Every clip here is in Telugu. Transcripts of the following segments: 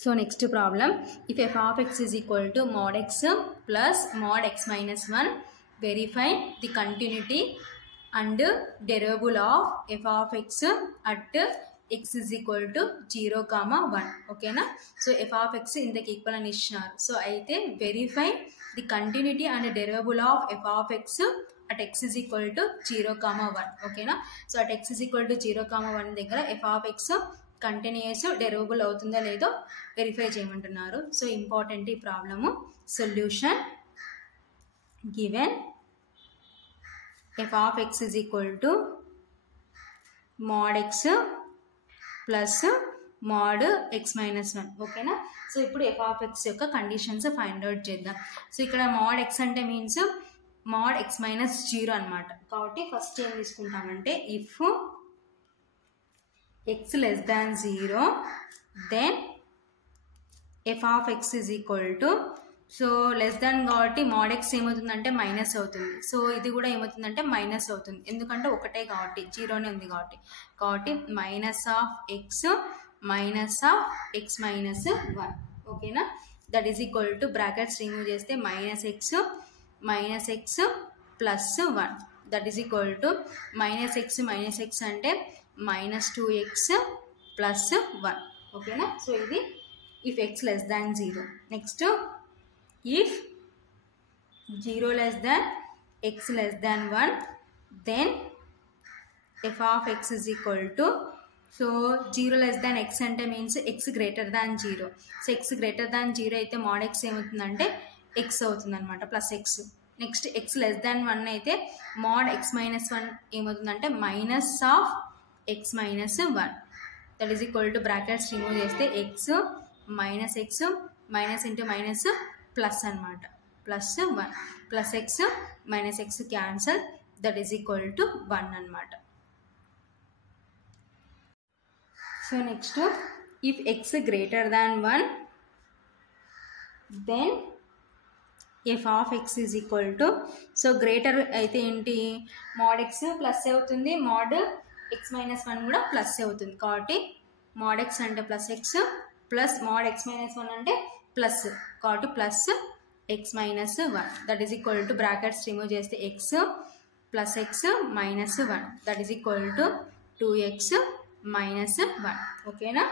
So next problem, if f of x is equal to mod x plus mod x minus 1, verify the continuity and derivable of f of x at x is equal to 0, 1. Okay na? So f of x in the equal and ishnar. So aithe verify the continuity and derivable of f of x at x is equal to 0, 1. Okay na? So at x is equal to 0, 1 దగ్గర f of x continuous derivable అవుతుందో లేదో వెరిఫై చేయమంటున్నారు. సో ఇంపార్టెంట్ ఈ problem. Solution given f of x is equal to mod x plus mod x minus 1. ఓకేనా? సో ఇప్పుడు f of x యొక్క కండిషన్స్ ఫైండ్ అవుట్ చేద్దాం. సో ఇక్కడ mod x అంటే మీన్స్ mod x minus 0 అనమాట. కాబట్టి ఫస్ట్ ఏం తీసుకుంటామంటే if x less than 0 then f of x is equal to, so less than కాబట్టి mod x ఏమవుతుందంటే మైనస్ అవుతుంది. సో ఇది కూడా ఏమవుతుందంటే మైనస్ అవుతుంది, ఎందుకంటే ఒకటే కాబట్టి జీరోనే ఉంది కాబట్టి minus of x minus of x minus 1. ఓకేనా? That is equal to brackets remove చేస్తే minus x plus 1 that is equal to minus x అంటే minus 2x plus 1. ఓకేనా? సో ఇది if x less than 0. Next if 0 less than x less than 1 then f of x is equal to, so 0 less than x అంటే means x greater than 0. So x greater than 0 అయితే mod x ఏమవుతుందంటే x అవుతుంది అనమాట, plus x. Next x less than 1 అయితే mod x మైనస్ 1 ఏమవుతుందంటే minus of x minus 1 that is equal to brackets remove చేస్తే x minus into minus plus అనమాట, plus 1 plus x minus x cancel that is equal to 1 అనమాట. So next if x greater than 1 then f of x is equal to, so greater అయితే ఏంటి mod x ప్లస్ అవుతుంది, mod x minus 1 కూడా ప్లస్ అవుతుంది. కాబట్టి mod x అంటే plus x plus mod x minus 1 అంటే ప్లస్, కాబట్టి plus x minus 1 that is equal to brackets remove చేస్తే x plus x minus 1 that is equal to 2x minus 1. ఓకేనా?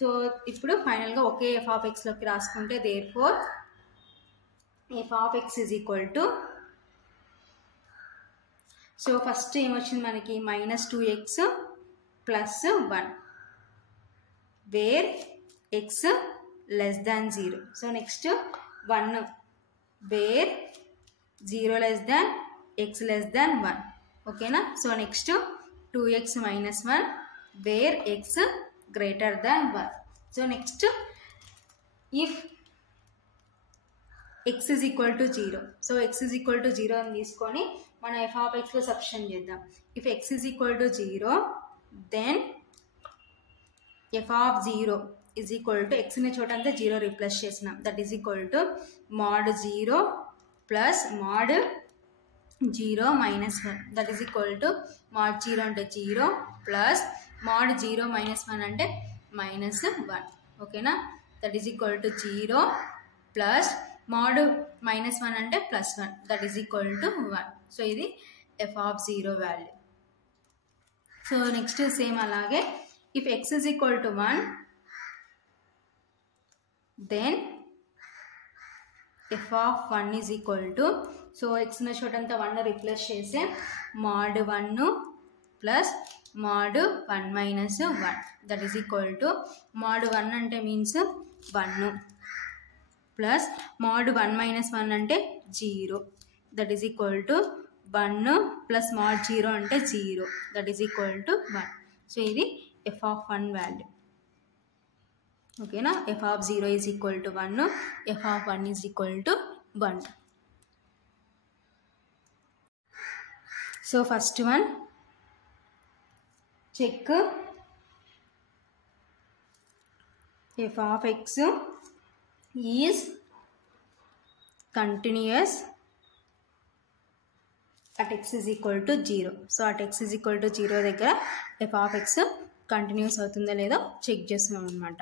సో ఇప్పుడు ఫైనల్గా ఒకే f of x లోకి రాసుకుంటే therefore f of x is equal to, so first ఏమొచ్చింది మనకి minus 2x plus 1 where x less than 0. So next 1 where 0 less than x less than 1. ఓకేనా? So next 2x minus 1 where x greater than 1. So next if x is equal to 0, so x is equal to 0 అని తీసుకొని మనం f of x లో సబ్స్టిట్యూషన్ చేద్దాం. if x is equal to 0 then f of 0 is equal to, x ని చోటంతా 0 రీప్లేస్ చేసినాం, that is equal to mod 0 plus mod 0 minus 1 that is equal to mod 0 అంటే 0 ప్లస్ mod 0 మైనస్ 1 అంటే మైనస్ 1. ఓకేనా? That is equal to 0 plus mod minus 1 అంటే plus 1 that is equal to 1. So ఇది f of 0 value. So next same అలాగే ఇఫ్ x is equal to 1 then f of 1 is equal to, so x న చోటంతా 1 రీప్లేస్ చేస్తే mod 1 plus mod 1 minus 1 that is equal to mod 1 అంటే మీన్స్ 1 ప్లస్ mod 1 మైనస్ 1 అంటే 0 that is equal to 1 plus mod 0 అంటే 0 that is equal to 1. So ఇది f of 1 వాల్యూ. ఓకేనా? f of 0 is equal to 1, f of 1 is equal to 1. So first one check f of x is continuous at x is equal to 0. So at x is equal to 0 దగ్గర f of x కంటిన్యూస్ అవుతుందో లేదో చెక్ చేస్తున్నాం అనమాట.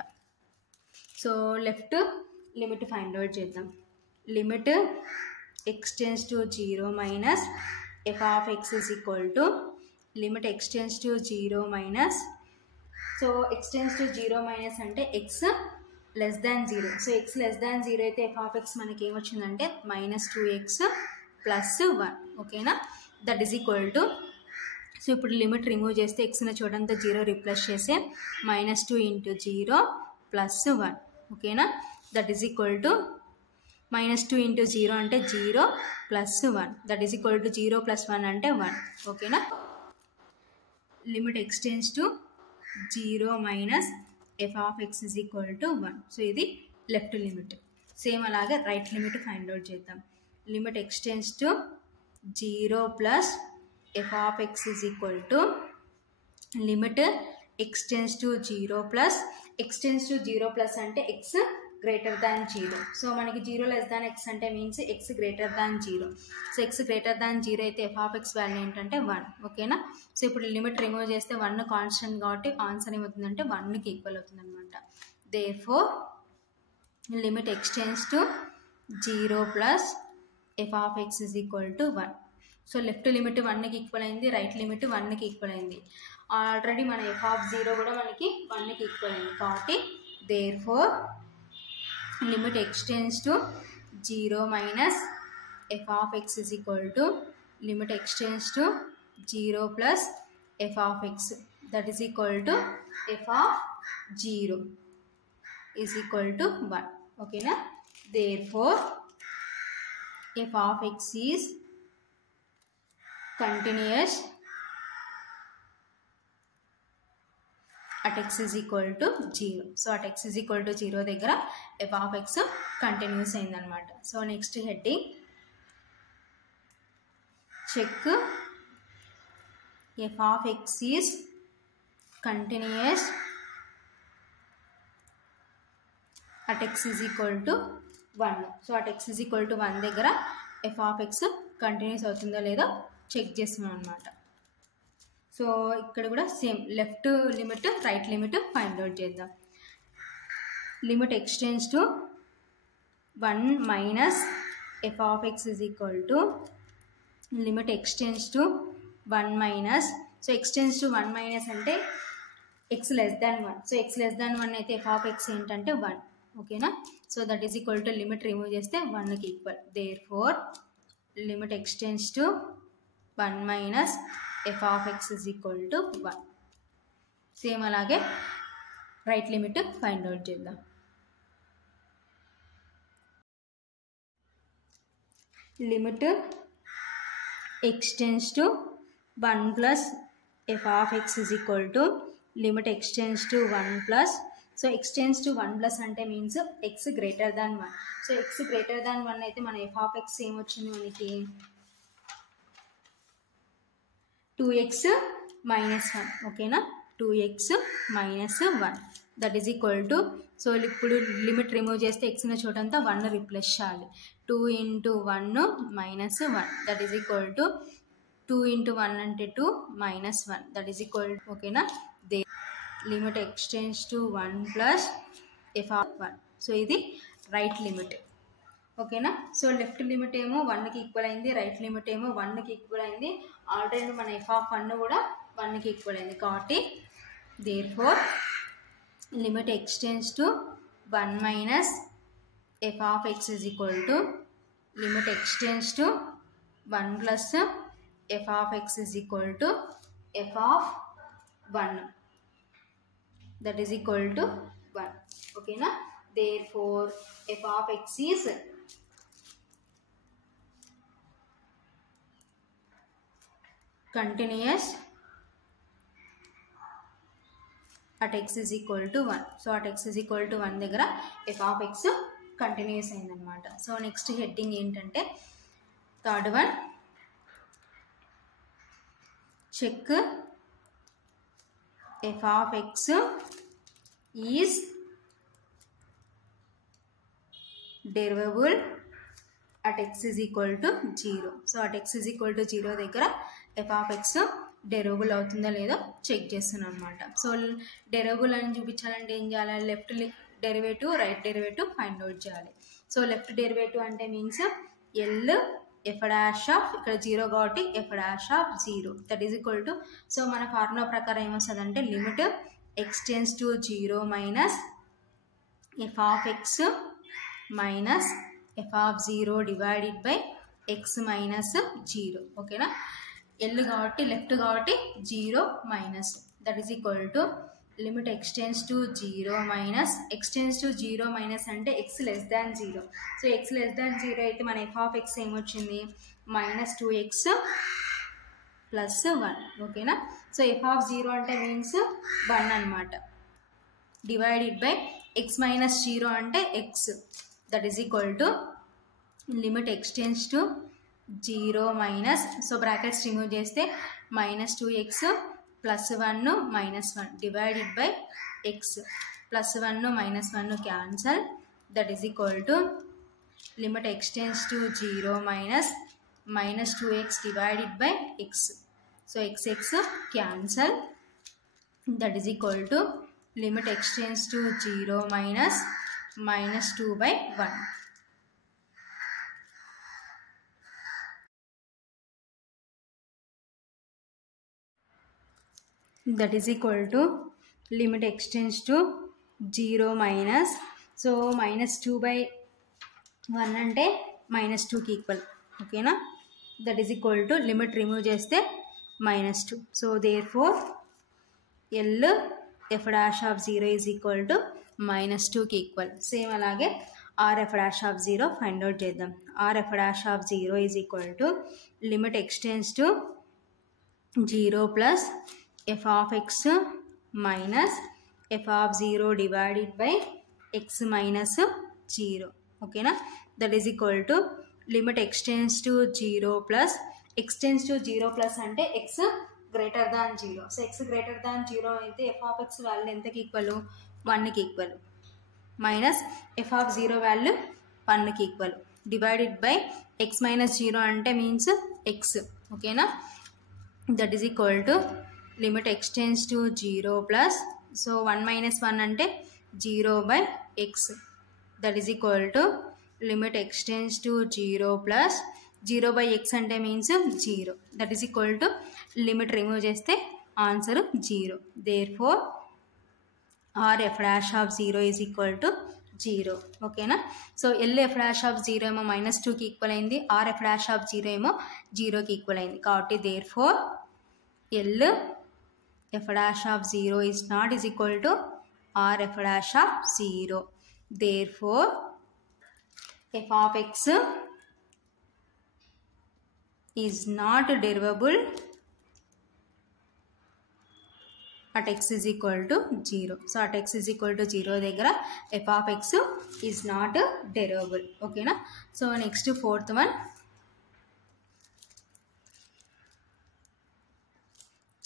So left limit find out చేద్దాం. Limit x tends to 0 minus f of x is equal to limit x tends to 0 minus, so x tends to 0 minus అంటే x less than 0. So x less than 0 అయితే f of x మనకి ఏమొచ్చిందంటే -2x ప్లస్ 1. ఓకేనా, that is equal to, so ఇప్పుడు లిమిట్ రిమూవ్ చేస్తే x ఉన్న చోటంతా 0 రిప్లేస్ చేస్తే -2 × 0 ప్లస్ 1. ఓకేనా, దట్ ఈస్ ఈక్వల్ టు -2 × 0 అంటే 0 plus 1, that is equal to 0 plus 1 అంటే 1. ఓకేనా, limit x tends to 0 minus f of x is equal to 1. So ఇది లెఫ్ట్ లిమిట్. సేమ్ అలాగే రైట్ లిమిట్ ఫైండ్ అవుట్ చేద్దాం. Limit x tends to 0 plus f of x is equal to limit x tends to 0 plus x tends to 0 plus అంటే x గ్రేటర్ దాన్ 0. సో మనకి 0 లెస్ దాన్ x అంటే means x greater than 0. So x greater than 0 అయితే f of x వాల్యూ ఏంటంటే 1. ఓకేనా, సో ఇప్పుడు లిమిట్ రిమూవ్ చేస్తే 1 కాన్స్టెంట్ కాబట్టి ఆన్సర్ ఏమవుతుందంటే 1కి ఈక్వల్ అవుతుంది అనమాట. Therefore limit x tends to 0 plus f of x is equal to 1. So left limit 1కి ఈక్వల్ అయింది, రైట్ లిమిట్ 1కి ఈక్వల్ అయింది. ఆల్రెడీ మన f of 0 కూడా మనకి 1కి ఈక్వల్ అయింది కాబట్టి therefore limit x tends to 0 minus f of x is equal to limit x tends to 0 plus f of x, that is equal to f of 0 is equal to 1. Okay na, therefore f of x is continuous at x is equal to 0. So at x is equal to 0 దగ్గర f of x కంటిన్యూస్ అయిందనమాట. So next heading check f of x is continuous at x is equal to 1. So at x is equal to 1 దగ్గర f of x కంటిన్యూస్ అవుతుందో లేదో చెక్ చేస్తున్నాం అనమాట. సో ఇక్కడ కూడా same left limit right limit find out చేద్దాం. Limit x tends to 1 minus f of x is equal to limit x tends to 1 minus, so x tends to 1 minus అంటే x less than 1. So x less than 1 అయితే f of x ఏంటంటే 1. ఓకేనా, so that is equal to limit remove చేస్తే 1కి equal. Therefore limit x tends to 1 minus f of x is equal to 1. Same అలాగే రైట్ లిమిట్ ఫైండ్ అవుట్ చేద్దాం. Limit x tends to 1 plus f of x is equal to limit x tends to 1 plus, so x tends to 1 plus అంటే means x greater than 1. So x greater than 1 అయితే మన f of x ఏమొచ్చింది మనకి 2x మైనస్ 1. ఓకేనా, 2x minus 1 that is equal to, so ఇప్పుడు లిమిట్ రిమూవ్ చేస్తే x ఉన్న చోటంతా 1 రిప్లేస్ చేయాలి. 2 × 1 minus 1 that is equal to 2 × 1 అంటే 2 మైనస్ 1 దట్ ఈస్ ఈక్వల్. ఓకేనా, they limit x tends to 1 plus f of 1. So ఇది రైట్ లిమిట్. ఓకేనా, సో లెఫ్ట్ లిమిట్ ఏమో 1కి ఈక్వల్ అయింది, రైట్ లిమిట్ ఏమో 1కి ఈక్వల్ అయింది. ఆల్రెడీ మన f of 1 కూడా 1కి ఈక్వల్ అయింది కాబట్టి therefore limit x tends to 1 minus f of x is equal to limit x tends to 1 plus f of x is equal to f of 1 that is equal to 1. ఓకేనా, therefore f of x is continuous at x is equal to 1. So at x is equal to 1 దగ్గర f of x కంటిన్యూస్ అయిందనమాట. సో నెక్స్ట్ హెడ్డింగ్ ఏంటంటే third one check f of x is derivable at x is equal to 0. So at x is equal to 0 దగ్గర f of x డెరివబుల్ అవుతుందో లేదో చెక్ చేస్తున్నాను అనమాట. సో డెరివబుల్ అని చూపించాలంటే ఏం చేయాలి, left derivative right derivative find out చేయాలి. సో లెఫ్ట్ డెరివేటివ్ అంటే means L F dash of ఇక్కడ 0 కాబట్టి F dash of 0 that is equal to, so మన ఫార్ములా ప్రకారం ఏమొస్తుంది అంటే limit x tends to 0 minus f of x minus f of 0 divided by x minus 0. ఓకేనా, ఎల్ కాబట్టి లెఫ్ట్ కాబట్టి 0 minus that is equal to limit x tends to 0 minus x tends to 0 minus అంటే x less than 0. So x less than 0 అయితే మన ఎఫ్ ఆఫ్ ఎక్స్ ఏమొచ్చింది మైనస్ 2x ప్లస్ 1. ఓకేనా, సో ఎఫ్ ఆఫ్ 0 అంటే మీన్స్ 1 అనమాట, డివైడెడ్ బై ఎక్స్ మైనస్ 0 అంటే x that is equal to limit x tends to 0 minus, so brackets remove చేస్తే minus 2x plus 1 minus 1 divided by x plus 1 minus 1 cancel that is equal to limit x tends to 0 minus minus 2x divided by x, so x cancel that is equal to limit x tends to 0 minus minus 2/1. that is equal to limit x tends to 0 minus, so minus 2/1 అంటే minus 2 కి ఈక్వల్. ఓకేనా, that is equal to limit remove చేస్తే minus 2. So therefore L f dash of 0 is equal to minus 2 కి ఈక్వల్. సేమ్ అలాగే r f dash of 0 find out చేద్దాం. r f dash of 0 is equal to limit x tends to 0 plus f of x minus f of 0 divided by x minus 0. ఓకేనా, that is equal to limit x tends to 0 plus x tends to 0 plus అంటే x greater than 0. So x greater than 0 అయితే f of x వాల్యూ ఎంతకి ఈక్వల్ 1కి equal, minus f of 0 value 1కి equal divided by x minus 0 అంటే మీన్స్ x. ఓకేనా, that is equal to limit x tends to 0 plus, so 1 minus 1 అంటే 0/x that is equal to limit x tends to 0 plus 0/x అంటే means 0 that is equal to limit remove చేస్తే answer 0. Therefore r f dash of 0 is equal to 0. ఓకేనా, so L F dash of 0 ఏమో మైనస్ 2కి ఈక్వల్ అయింది, r f dash of 0 ఏమో 0కి ఈక్వల్ అయింది. కాబట్టి therefore L f dash of 0 is not is equal to r f dash of 0. Therefore f of x is not derivable at x is equal to 0. So at x is equal to 0 దగ్గర f of x is not derivable. Okay na. So next fourth one,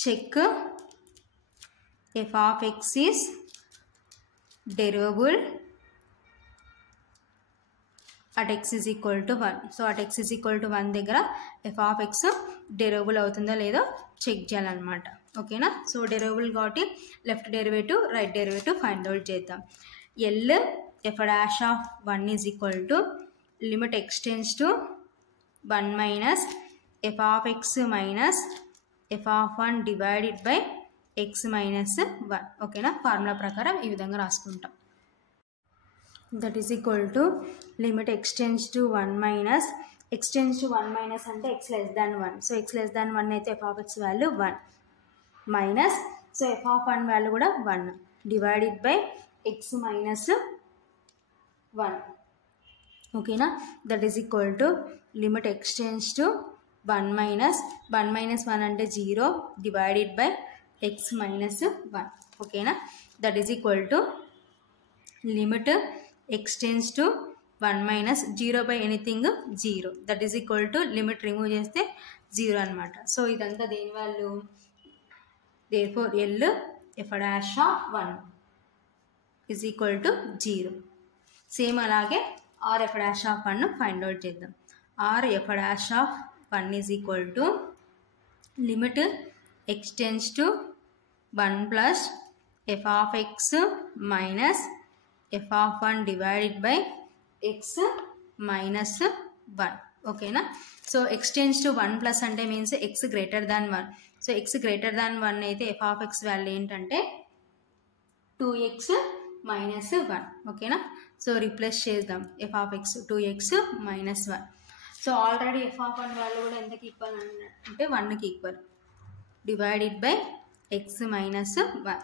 check f of x is derivable at x is equal to 1. So at x is equal to 1 దగ్గర f of x derivable అవుతుందో లేదో చెక్ చేయాలన్నమాట. ఓకేనా, సో డెరివబుల్ కాబట్టి left derivative right derivative find out చేద్దాం. L F dash of 1 is equal to limit x tends to 1 minus f of x minus f of 1 divided by x minus 1. ఓకేనా, ఫార్ములా ప్రకారం ఈ విధంగా రాసుకుంటాం. That is equal to limit x tends to 1 minus x tends to 1 minus అంటే x less than 1. So x less than 1 అయితే F of X value 1 minus, so F of 1 value కూడా 1 డివైడెడ్ బై ఎక్స్ మైనస్ 1. ఓకేనా, that is equal to limit x tends to 1 minus 1 అంటే 0 డివైడెడ్ బై ఎక్స్ మైనస్ 1. ఓకేనా, that is equal to limit x tends to 1 minus 0 by anything 0 that is equal to limit remove చేస్తే 0 అనమాట. సో ఇదంతా దేని value, therefore L f dash of 1 is equal to 0. Same అలాగే r f dash of 1 find out చేద్దాం. r f dash of 1 is equal to limit x tends to 1 plus f of x minus f of 1 divided by x minus 1. ఓకేనా. So x tends to 1 plus అంటే means x greater than 1. So x greater than 1 అయితే f of x వాల్యూ ఏంటంటే 2x minus 1. ఓకేనా. సో రీప్లేస్ చేద్దాం f of x 2x minus 1. So already f of 1 value కూడా ఎంతకి ఈక్వల్ అంటే 1కి equal divided by x minus 1.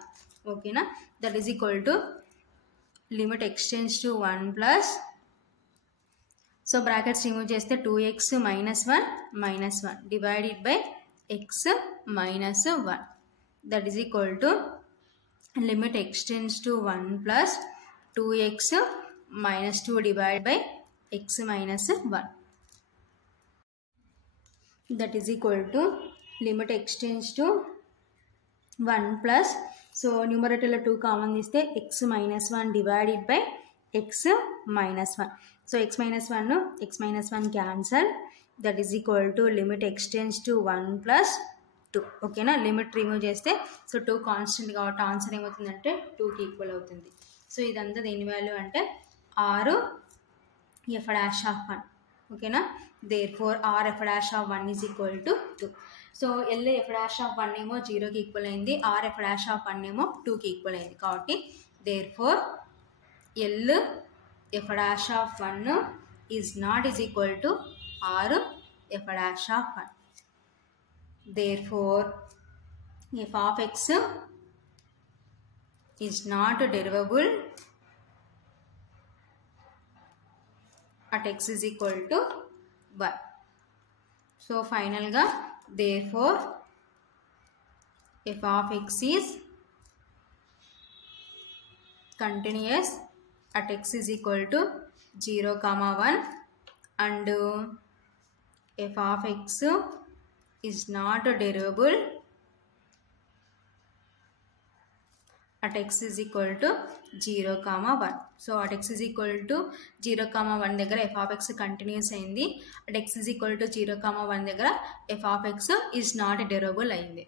ఓకేనా. That is equal to limit x tends to 1 plus, so brackets remove చేస్తే 2x minus 1 divided by x minus 1. That is equal to limit x tends to 1 plus 2x minus 2 divided by x minus 1. That is equal to limit x tends to 1 plus, so న్యూమరేటర్లో 2 కామన్ తీస్తే x minus 1 divided by x minus 1. So x minus 1 cancel. That is equal to limit x tends to 1 plus 2. ఓకేనా. లిమిట్ రిమూవ్ చేస్తే సో 2 కాన్స్టెంట్ కాబట్టి ఆన్సర్ ఏమవుతుందంటే 2కి ఈక్వల్ అవుతుంది. సో ఇదంతా దేని వాల్యూ అంటే r f dash of 1. ఓకేనా. therefore r f dash of 1 is equal to 2. So l f dash of 1 ఏమో 0కి ఈక్వల్ అయింది, r f dash of 1 ఏమో 2కి ఈక్వల్ అయింది. కాబట్టి therefore l f dash of 1 is not is equal to r f dash of 1. Therefore f of x is not derivable at x is equal to 1. So final ga therefore f of x is continuous at x is equal to 0, 1 and f of x is not derivable at x is equal to 0, 1. So at x is equal to 0, 1 దగ్గర f of x కంటిన్యూస్ అయింది. at x is equal to 0, 1 దగ్గర f of x is not derivable అయింది.